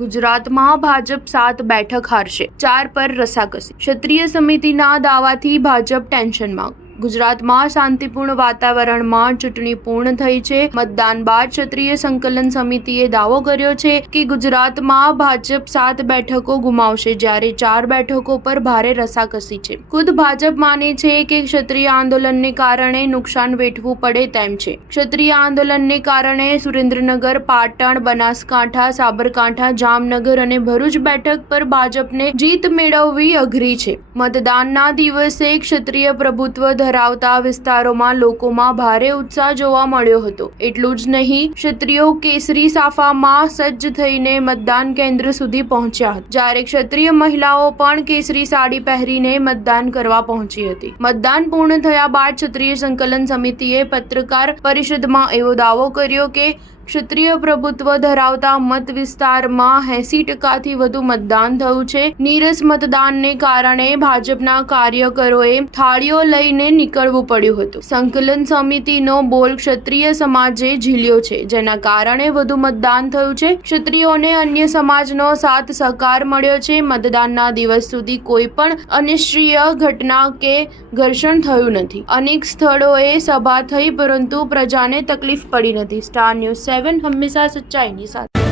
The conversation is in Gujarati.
ગુજરાતમાં ભાજપ 7 બેઠક હારશે, 4 પર રસાકસી। ક્ષત્રિય સમિતિના દાવાથી ભાજપ ટેન્શનમાં। ગુજરાતમાં શાંતિપૂર્ણ વાતાવરણમાં ચૂંટણી પૂર્ણ થઈ છે। મતદાન બાદ ક્ષત્રિય સંકલન સમિતિએ દાવો કર્યો છે કે ગુજરાતમાં ભાજપ 7 બેઠકો ગુમાવશે, જ્યારે 4 બેઠકો પર ભારે રસાકસી છે। ખુદ ભાજપ માને છે કે ક્ષત્રિય આંદોલનને કારણે નુકસાન વેઠવું પડે તેમ છે। ક્ષત્રિય આંદોલનને કારણે સુરેન્દ્રનગર, પાટણ, બનાસકાંઠા, સાબરકાંઠા, જામનગર અને ભરૂચ બેઠક પર ભાજપને જીત મેળવવી અઘરી છે। મતદાનના દિવસે ક્ષત્રિય પ્રભુત્વ ધરાવતા વિસ્તારોમાં લોકોમાં ભારે ઉત્સાહ જોવા મળ્યો હતો। એટલું જ નહીં, ક્ષત્રિયો કેસરી સાફામાં સજ્જ થઈને મતદાન કેન્દ્ર સુધી પહોંચ્યા હતા, જ્યારે ક્ષત્રિય મહિલાઓ પણ કેસરી સાડી પહેરીને મતદાન કરવા પહોંચી હતી। મતદાન પૂર્ણ થયા બાદ ક્ષત્રિય સંકલન સમિતિએ પત્રકાર પરિષદમાં એવો દાવો કર્યો કે ક્ષત્રિય પ્રભુત્વ ધરાવતા મત વિસ્તારમાં 80% વધુ મતદાન થયું છે। નીરસ મતદાનને કારણે ભાજપના કાર્યકરોએ થાળીઓ લઈને નીકળવું પડ્યું હતું। સંકલન સમિતિનો બોલ ક્ષત્રિય સમાજે ઝીલ્યો છે, જેના કારણે વધુ મતદાન થયું છે। ક્ષત્રિયોને અન્ય સમાજનો સાથ સહકાર મળ્યો છે। મતદાનના દિવસ સુધી કોઈ પણ અનિશ્ચિત ઘટના કે ઘર્ષણ થયું નથી। અનેક સ્થળોએ સભા થઈ, પરંતુ પ્રજાને તકલીફ પડી નથી। સ્ટાર ન્યૂઝ 7 હંમેશા સચ્ચાઈની સાથે।